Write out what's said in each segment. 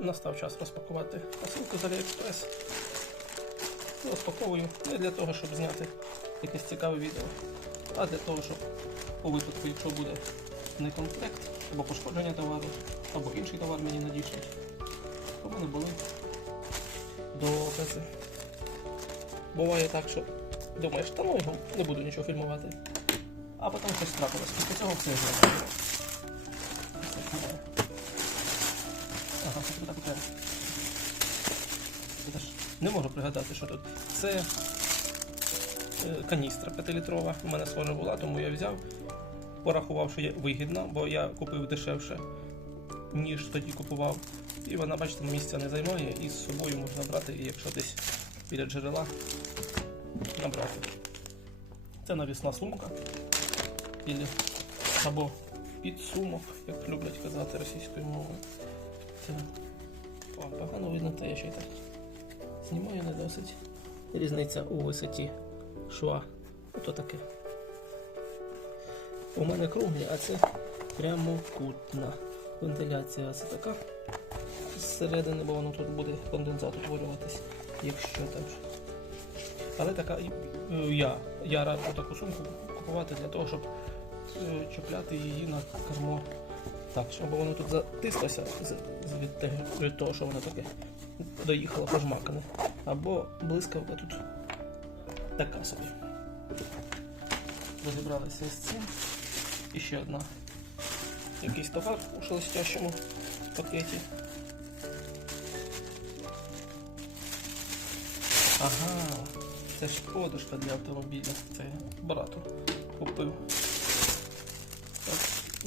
настав час розпакувати посилку з AliExpress. Розпаковую не для того, щоб зняти якесь цікаве відео, а для того, щоб у випадку, якщо буде некомплект, або пошкодження товару, або інший товар мені надішлють, то мене були докази. Буває так, що думаєш, та ну його не буду нічого фільмувати. А потім щось трапилось. Після цього все зробили. Що тебе так окремо. Я ж не можу пригадати, що тут. Це е, каністра 5-літрова. У мене схожа була, тому я взяв. Порахував, що є вигідно, бо я купив дешевше, ніж тоді купував. І вона, бачите, місця не займає, і з собою можна брати, якщо десь біля джерела набрати. Це навісна сумка. Або підсумок, як люблять казати російською мовою. Це О, погано видно, та я ще й так знімаю не досить. Різниця у висоті шва. Ото таке. У мене круглі, а це прямокутна. Вентиляція це така зсередини, бо воно тут буде конденсат утворюватись, якщо так. Але така е, я, я раджу таку сумку купувати для того, щоб е, чіпляти її на кермо так, щоб воно тут затислося від, того, що воно таке доїхало пожмакане. Або блискавка тут така собі. Розібралися з цим. І ще одна. Якийсь товар у шелестящому пакеті. Ага, це ж подушка для автомобіля. Це брату купив.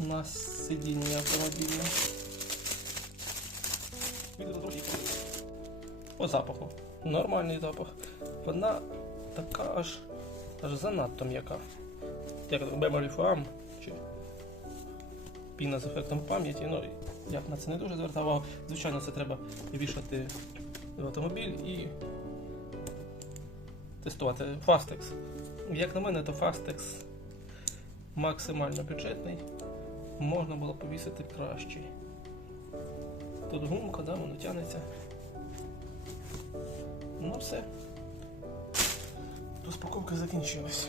У нас сидіння автомобільне. По запаху. Нормальний запах. Вона така аж, аж занадто м'яка. Як Memory Foam чи піна з ефектом пам'яті. Ну, я на це не дуже звертав увагу. Звичайно, це треба вішати в автомобіль і тестувати Fastex. Як на мене, то Fastex максимально бюджетний. Можна було повісити краще. Тут гумка, да, воно тягнеться. Ну все. Розпаковка закінчилась.